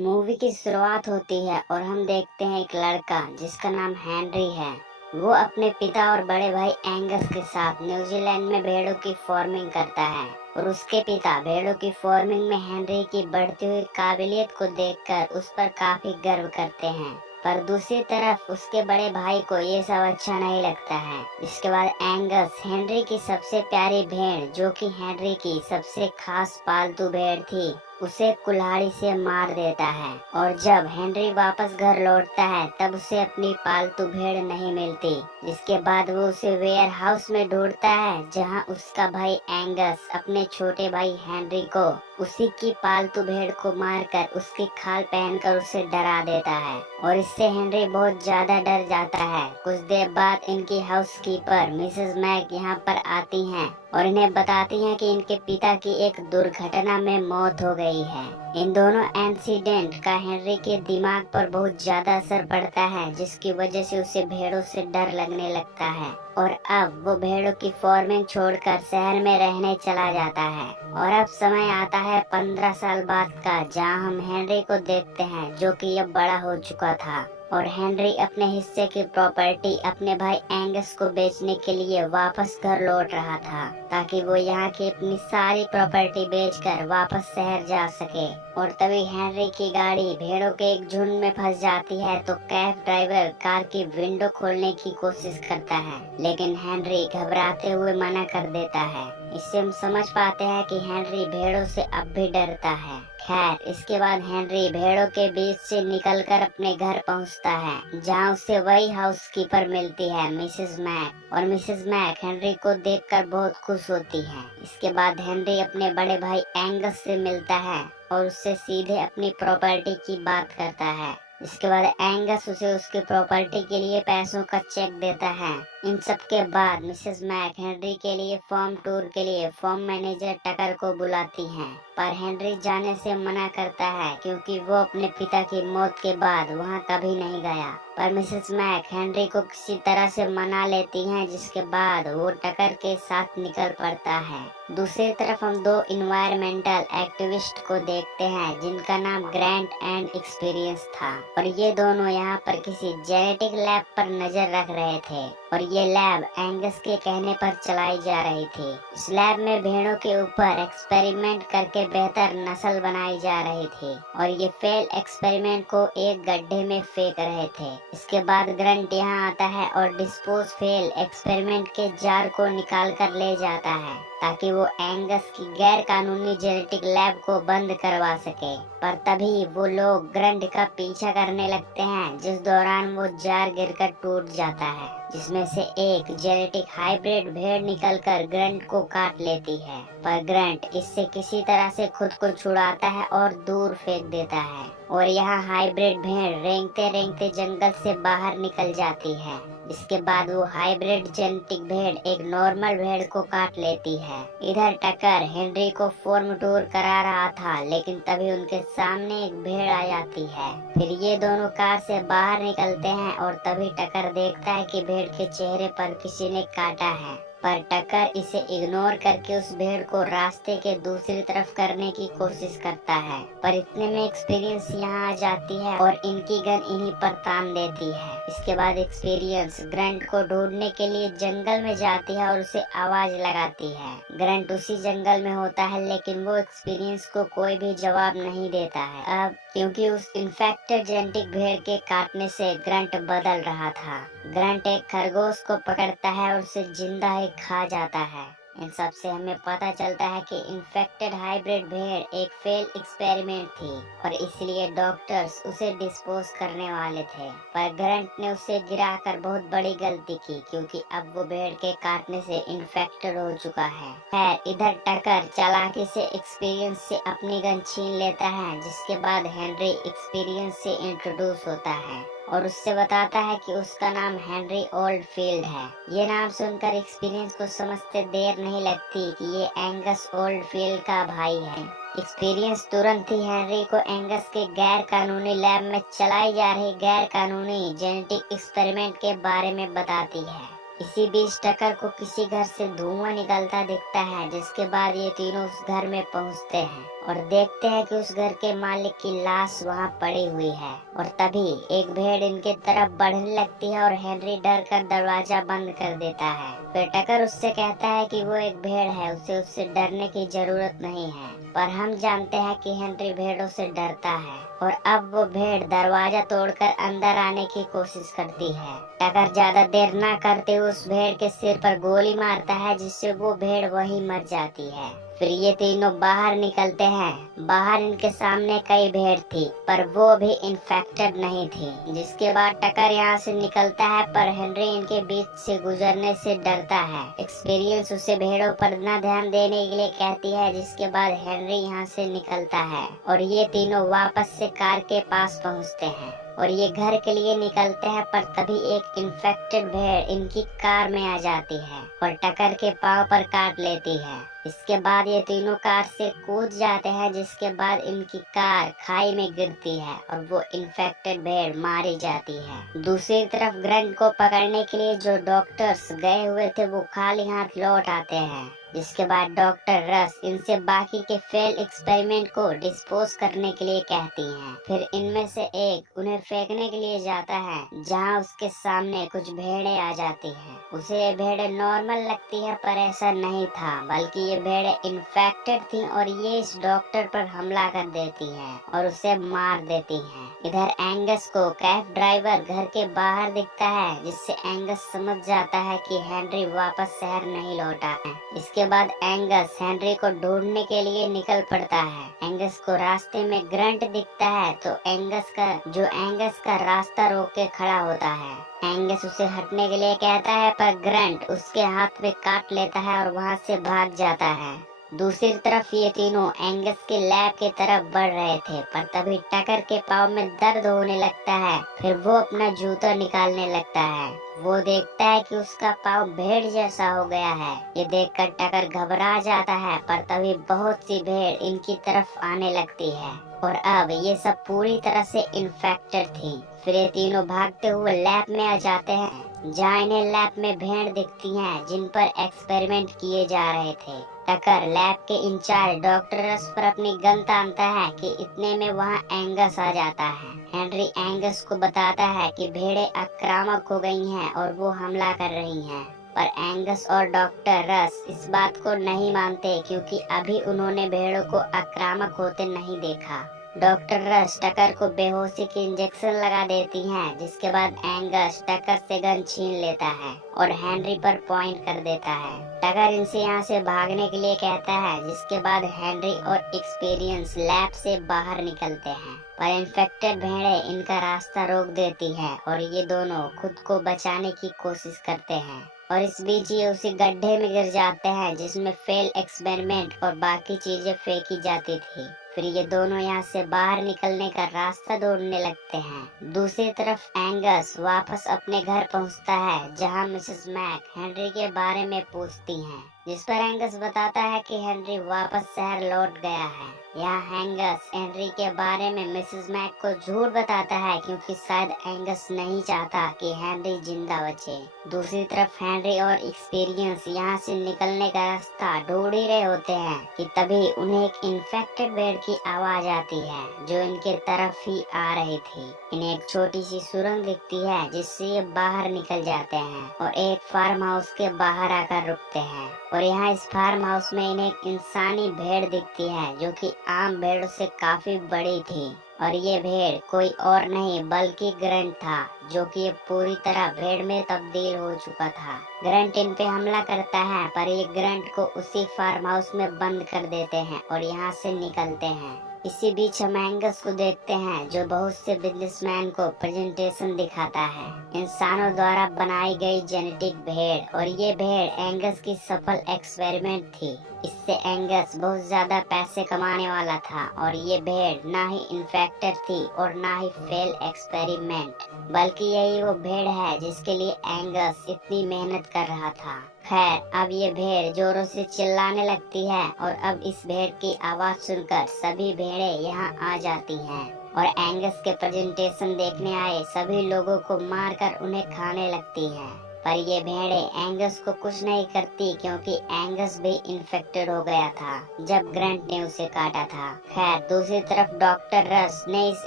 Movie की शुरुआत होती है और हम देखते हैं एक लड़का जिसका नाम हेनरी है। वो अपने पिता और बड़े भाई एंगस के साथ न्यूजीलैंड में भेड़ों की फार्मिंग करता है और उसके पिता भेड़ों की फार्मिंग में हेनरी की बढ़ती हुई काबिलियत को देखकर उस पर काफी गर्व करते हैं। पर दूसरी तरफ उसके बड़े भाई को ये सब अच्छा नहीं लगता है। इसके बाद एंगस हेनरी की सबसे प्यारी भेड़, जो कि हेनरी की सबसे खास पालतू भेड़ थी, उसे कुल्हाड़ी से मार देता है। और जब हेनरी वापस घर लौटता है तब उसे अपनी पालतू भेड़ नहीं मिलती, जिसके बाद वो उसे वेयर हाउस में ढूंढता है, जहां उसका भाई एंगस अपने छोटे भाई हेनरी को उसी की पालतू भेड़ को मारकर उसकी खाल पहनकर उसे डरा देता है और इससे हेनरी बहुत ज्यादा डर जाता है। कुछ देर बाद इनकी हाउसकीपर मिसेस मैक यहाँ पर आती हैं और इन्हें बताती हैं कि इनके पिता की एक दुर्घटना में मौत हो गई है। इन दोनों इंसिडेंट का हेनरी के दिमाग पर बहुत ज्यादा असर पड़ता है, जिसकी वजह से उसे भेड़ों से डर लगने लगता है और अब वो भेड़ों की फार्मिंग छोड़कर शहर में रहने चला जाता है। और अब समय आता है 15 साल बाद का, जहां हम हेनरी को देखते हैं जो कि अब बड़ा हो चुका था और हेनरी अपने हिस्से की प्रॉपर्टी अपने भाई एंगस को बेचने के लिए वापस घर लौट रहा था, ताकि वो यहाँ की अपनी सारी प्रॉपर्टी बेचकर वापस शहर जा सके। और तभी हेनरी की गाड़ी भेड़ों के एक झुंड में फंस जाती है, तो कैब ड्राइवर कार की विंडो खोलने की कोशिश करता है, लेकिन हेनरी घबराते हुए मना कर देता है। इससे हम समझ पाते हैं कि हेनरी भेड़ों से अब भी डरता है। खैर, इसके बाद हेनरी भेड़ों के बीच से निकलकर अपने घर पहुंचता है, जहां उसे वही हाउसकीपर मिलती है, मिसेस मैक। और मिसेस मैक हेनरी को देखकर बहुत खुश होती है। इसके बाद हेनरी अपने बड़े भाई एंगस से मिलता है और उससे सीधे अपनी प्रॉपर्टी की बात करता है। इसके बाद एंगस उसे उसकी प्रॉपर्टी के लिए पैसों का चेक देता है। इन सब के बाद मिसेस मैक हेनरी के लिए फार्म टूर के लिए फार्म मैनेजर टकर को बुलाती हैं, पर हेनरी जाने से मना करता है क्योंकि वो अपने पिता की मौत के बाद वहाँ कभी नहीं गया। पर मिसेस मैक हेनरी को किसी तरह से मना लेती हैं, जिसके बाद वो टकर के साथ निकल पड़ता है। दूसरी तरफ हम दो इन्वायरमेंटल एक्टिविस्ट को देखते हैं, जिनका नाम ग्रांट एंड एक्सपीरियंस था और ये दोनों यहाँ पर किसी जेनेटिक लैब पर नजर रख रहे थे और ये लैब एंगस के कहने पर चलाई जा रही थी। इस लैब में भेड़ों के ऊपर एक्सपेरिमेंट करके बेहतर नस्ल बनाई जा रही थी और ये फेल एक्सपेरिमेंट को एक गड्ढे में फेंक रहे थे। इसके बाद ग्रंट यहाँ आता है और डिस्पोज फेल एक्सपेरिमेंट के जार को निकाल कर ले जाता है, ताकि वो एंगस की गैर कानूनी जेनेटिक लैब को बंद करवा सके। पर तभी वो लोग ग्रंट का पीछा करने लगते हैं, जिस दौरान वो जार गिरकर टूट जाता है, जिसमें से एक जेनेटिक हाइब्रिड भेड़ निकलकर ग्रंट को काट लेती है। पर ग्रंट इससे किसी तरह से खुद को छुड़ाता है और दूर फेंक देता है और यहाँ हाइब्रिड भेड़ रेंगते रेंगते जंगल से बाहर निकल जाती है। इसके बाद वो हाइब्रिड जेनेटिक भेड़ एक नॉर्मल भेड़ को काट लेती है। इधर टकर हेनरी को फॉर्म टूर करा रहा था, लेकिन तभी उनके सामने एक भेड़ आ जाती है। फिर ये दोनों कार से बाहर निकलते हैं और तभी टकर देखता है कि भेड़ के चेहरे पर किसी ने काटा है, पर टकर इसे इग्नोर करके उस भेड़ को रास्ते के दूसरी तरफ करने की कोशिश करता है। पर इतने में एक्सपीरियंस यहाँ आ जाती है और इनकी गन इन्हीं पर तान देती है। इसके बाद एक्सपीरियंस ग्रंट को ढूंढने के लिए जंगल में जाती है और उसे आवाज लगाती है। ग्रंट उसी जंगल में होता है, लेकिन वो एक्सपीरियंस को कोई भी जवाब नहीं देता है, अब क्योंकि उस इन्फेक्टेड जेनेटिक भेड़ के काटने से ग्रंट बदल रहा था। ग्रंट एक खरगोश को पकड़ता है और उसे जिंदा ही खा जाता है। इन सब से हमें पता चलता है कि इन्फेक्टेड हाइब्रिड भेड़ एक फेल एक्सपेरिमेंट थी और इसलिए डॉक्टर्स उसे डिस्पोज करने वाले थे, पर ग्रंट ने उसे गिराकर बहुत बड़ी गलती की, क्योंकि अब वो भेड़ के काटने से इन्फेक्टेड हो चुका है। खैर, इधर टकर चालाकी से एक्सपीरियंस से अपनी गन छीन लेता है, जिसके बाद हेनरी एक्सपीरियंस से इंट्रोड्यूस होता है और उससे बताता है कि उसका नाम हेनरी ओल्डफील्ड है। ये नाम सुनकर एक्सपीरियंस को समझते देर नहीं लगती कि ये एंगस ओल्डफील्ड का भाई है। एक्सपीरियंस तुरंत ही हेनरी को एंगस के गैर कानूनी लैब में चलाई जा रही गैर कानूनी जेनेटिक एक्सपेरिमेंट के बारे में बताती है। इसी बीच टकर को किसी घर से धुआं निकलता दिखता है, जिसके बाद ये तीनों उस घर में पहुंचते हैं और देखते हैं कि उस घर के मालिक की लाश वहां पड़ी हुई है। और तभी एक भेड़ इनके तरफ बढ़ने लगती है और हेनरी डर कर दरवाजा बंद कर देता है। फिर टकर उससे कहता है कि वो एक भेड़ है, उसे उससे डरने की जरूरत नहीं है। पर हम जानते हैं कि हेनरी भेड़ों से डरता है और अब वो भेड़ दरवाजा तोड़कर अंदर आने की कोशिश करती है। टकर ज्यादा देर ना करते उस भेड़ के सिर पर गोली मारता है, जिससे वो भेड़ वहीं मर जाती है। फिर ये तीनों बाहर निकलते हैं। बाहर इनके सामने कई भेड़ थी, पर वो भी इन्फेक्टेड नहीं थी। जिसके बाद टकर यहाँ से निकलता है, पर हेनरी इनके बीच से गुजरने से डरता है। एक्सपीरियंस उसे भेड़ों पर न ध्यान देने के लिए कहती है, जिसके बाद हेनरी यहाँ से निकलता है और ये तीनों वापस से कार के पास पहुँचते हैं और ये घर के लिए निकलते हैं। पर तभी एक इन्फेक्टेड भेड़ इनकी कार में आ जाती है और टकर के पाँव पर काट लेती है। इसके बाद ये तीनों कार से कूद जाते हैं, जिसके बाद इनकी कार खाई में गिरती है और वो इन्फेक्टेड भेड़ मारी जाती है। दूसरी तरफ ग्रंट को पकड़ने के लिए जो डॉक्टर्स गए हुए थे वो खाली हाथ लौट आते हैं। जिसके बाद डॉक्टर रस इनसे बाकी के फेल एक्सपेरिमेंट को डिस्पोज करने के लिए कहती हैं। फिर इनमें से एक उन्हें फेंकने के लिए जाता है, जहां उसके सामने कुछ भेड़ें आ जाती हैं। उसे ये भेड़ें नॉर्मल लगती है, पर ऐसा नहीं था, बल्कि ये भेड़ें इन्फेक्टेड थी और ये इस डॉक्टर पर हमला कर देती हैं और उसे मार देती हैं। इधर एंगस को कैब ड्राइवर घर के बाहर दिखता है, जिससे एंगस समझ जाता है कि हेनरी वापस शहर नहीं लौटा है। इसके बाद एंगस हेनरी को ढूंढने के लिए निकल पड़ता है। एंगस को रास्ते में ग्रंट दिखता है, तो एंगस का रास्ता रोक के खड़ा होता है। एंगस उसे हटने के लिए कहता है, पर ग्रंट उसके हाथ में काट लेता है और वहां से भाग जाता है। दूसरी तरफ ये तीनों एंगस के लैब की तरफ बढ़ रहे थे, पर तभी टकर के पाँव में दर्द होने लगता है। फिर वो अपना जूता निकालने लगता है। वो देखता है कि उसका पाँव भेड़ जैसा हो गया है। ये देखकर टकर घबरा जाता है, पर तभी बहुत सी भेड़ इनकी तरफ आने लगती है और अब ये सब पूरी तरह से इन्फेक्टेड थी। फिर ये तीनों भागते हुए लैब में आ जाते हैं, जहाँ इन्हें लैब में भेड़ दिखती हैं, जिन पर एक्सपेरिमेंट किए जा रहे थे। टकर लैब के इंचार्ज डॉक्टर रस पर अपनी गन तानता है कि इतने में वहाँ एंगस आ जाता है। हेनरी एंगस को बताता है कि भेड़ें आक्रामक हो गई हैं और वो हमला कर रही हैं। पर एंगस और डॉक्टर रस इस बात को नहीं मानते, क्योंकि अभी उन्होंने भेड़ों को आक्रामक होते नहीं देखा। डॉक्टर रस टकर को बेहोशी की इंजेक्शन लगा देती हैं, जिसके बाद एंगस टकर से गन छीन लेता है और हेनरी पर पॉइंट कर देता है। टकर इनसे यहाँ से भागने के लिए कहता है, जिसके बाद हेनरी और एक्सपीरियंस लैब से बाहर निकलते हैं, पर इन्फेक्टेड भेड़ें इनका रास्ता रोक देती है और ये दोनों खुद को बचाने की कोशिश करते हैं। और इस बीच ये उसी गड्ढे में गिर जाते हैं, जिसमें फेल एक्सपेरिमेंट और बाकी चीजें फेंकी जाती थी। फिर ये दोनों यहाँ से बाहर निकलने का रास्ता ढूंढने लगते हैं। दूसरी तरफ एंगस वापस अपने घर पहुँचता है, जहाँ मिसेस मैक हेनरी के बारे में पूछती हैं, जिस पर एंगस बताता है कि हेनरी वापस शहर लौट गया है। यहाँ एंगस हेनरी के बारे में मिसेस मैक को झूठ बताता है, क्योंकि शायद एंगस नहीं चाहता कि हेनरी जिंदा बचे। दूसरी तरफ हेनरी और एक्सपीरियंस यहाँ से निकलने का रास्ता ढूंढ ही रहे होते हैं कि तभी उन्हें एक इन्फेक्टेड भेड़ की आवाज आती है, जो इनके तरफ ही आ रही थी। इन्हें एक छोटी सी सुरंग दिखती है, जिससे ये बाहर निकल जाते हैं और एक फार्म हाउस के बाहर आकर रुकते हैं। और यहाँ इस फार्म हाउस में इन्हें एक इंसानी भेड़ दिखती है, जो कि आम भेड़ों से काफी बड़ी थी। और ये भेड़ कोई और नहीं बल्कि ग्रंट था, जो कि ये पूरी तरह भेड़ में तब्दील हो चुका था। ग्रंट इन पे हमला करता है, पर ये ग्रंट को उसी फार्म हाउस में बंद कर देते हैं और यहाँ से निकलते हैं। इसी बीच हम एंगस को देखते हैं, जो बहुत से बिजनेसमैन को प्रेजेंटेशन दिखाता है, इंसानों द्वारा बनाई गई जेनेटिक भेड़। और ये भेड़ एंगस की सफल एक्सपेरिमेंट थी। इससे एंगस बहुत ज्यादा पैसे कमाने वाला था और ये भेड़ ना ही इन्फेक्टेड थी और ना ही फेल एक्सपेरिमेंट, बल्कि यही वो भेड़ है जिसके लिए एंगस इतनी मेहनत कर रहा था। खैर, अब ये भेड़ जोरों से चिल्लाने लगती है और अब इस भेड़ की आवाज सुनकर सभी भेड़ें यहाँ आ जाती हैं और एंगस के प्रेजेंटेशन देखने आए सभी लोगों को मारकर उन्हें खाने लगती हैं। पर ये भेड़े एंगस को कुछ नहीं करती क्योंकि एंगस भी इन्फेक्टेड हो गया था जब ग्रंट ने उसे काटा था। खैर दूसरी तरफ डॉक्टर रस ने इस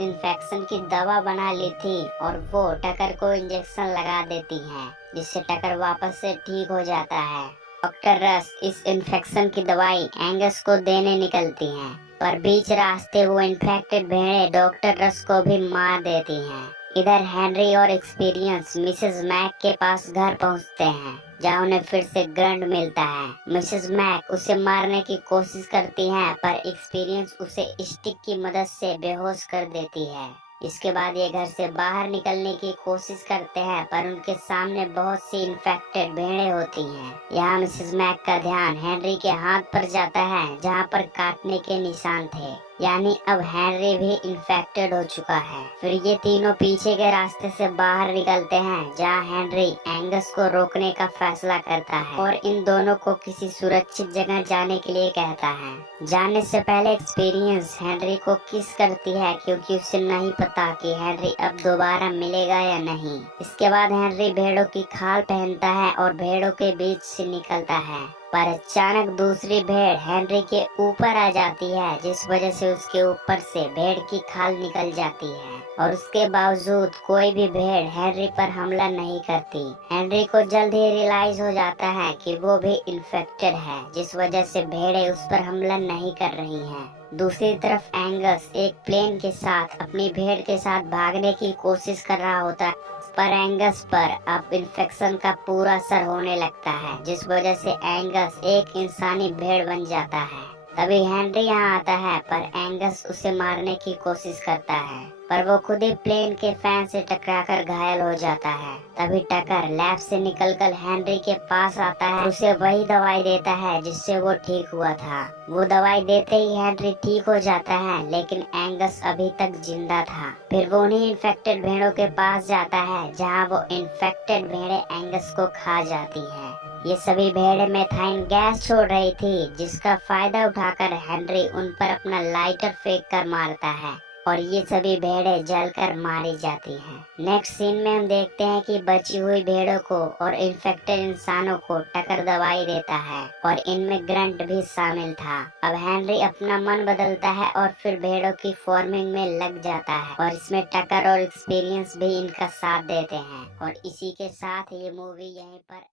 इन्फेक्शन की दवा बना ली थी और वो टकर को इंजेक्शन लगा देती है जिससे टकर वापस से ठीक हो जाता है। डॉक्टर रस इस इन्फेक्शन की दवाई एंगस को देने निकलती हैं, पर बीच रास्ते वो इन्फेक्टेड भेड़ें डॉक्टर रस को भी मार देती हैं। इधर हेनरी और एक्सपीरियंस मिसेस मैक के पास घर पहुंचते हैं जहां उन्हें फिर से ग्रंट मिलता है। मिसेस मैक उसे मारने की कोशिश करती हैं पर एक्सपीरियंस उसे स्टिक की मदद से बेहोश कर देती है। इसके बाद ये घर से बाहर निकलने की कोशिश करते हैं पर उनके सामने बहुत सी इन्फेक्टेड भेड़ें होती हैं। यहाँ मिसेस मैक का ध्यान हेनरी के हाथ पर जाता है जहाँ पर काटने के निशान थे, यानी अब हेनरी भी इन्फेक्टेड हो चुका है। फिर ये तीनों पीछे के रास्ते से बाहर निकलते हैं जहाँ हेनरी एंगस को रोकने का फैसला करता है और इन दोनों को किसी सुरक्षित जगह जाने के लिए कहता है। जाने से पहले एक्सपीरियंस हेनरी को किस करती है क्योंकि उसे नहीं पता कि हेनरी अब दोबारा मिलेगा या नहीं। इसके बाद हेनरी भेड़ों की खाल पहनता है और भेड़ों के बीच से निकलता है, पर अचानक दूसरी भेड़ हेनरी के ऊपर आ जाती है जिस वजह से उसके ऊपर से भेड़ की खाल निकल जाती है और उसके बावजूद कोई भी भेड़ हेनरी पर हमला नहीं करती। हेनरी को जल्द ही रियलाइज हो जाता है कि वो भी इन्फेक्टेड है जिस वजह से भेड़ें उस पर हमला नहीं कर रही हैं। दूसरी तरफ एंगस एक प्लेन के साथ अपनी भेड़ के साथ भागने की कोशिश कर रहा होता है, पर एंगस पर अब इन्फेक्शन का पूरा असर होने लगता है जिस वजह से एंगस एक इंसानी भेड़ बन जाता है। तभी हेनरी यहाँ आता है पर एंगस उसे मारने की कोशिश करता है, पर वो खुद ही प्लेन के फैन से टकराकर घायल हो जाता है। तभी टकर लैब से निकलकर हेनरी के पास आता है, उसे वही दवाई देता है जिससे वो ठीक हुआ था। वो दवाई देते ही हेनरी ठीक हो जाता है लेकिन एंगस अभी तक जिंदा था। फिर वो उन्हीं इन्फेक्टेड भेड़ों के पास जाता है जहाँ वो इन्फेक्टेड भेड़ें एंगस को खा जाती है। ये सभी भेड़ें मेथाइन गैस छोड़ रही थी जिसका फायदा उठाकर हेनरी उन पर अपना लाइटर फेंक कर मारता है और ये सभी भेड़ें जलकर मारी जाती हैं। नेक्स्ट सीन में हम देखते हैं कि बची हुई भेड़ों को और इन्फेक्टेड इंसानों को टकर दवाई देता है और इनमें ग्रंट भी शामिल था। अब हेनरी अपना मन बदलता है और फिर भेड़ों की फार्मिंग में लग जाता है और इसमें टकर और एक्सपीरियंस भी इनका साथ देते हैं। और इसी के साथ ये मूवी यहीं पर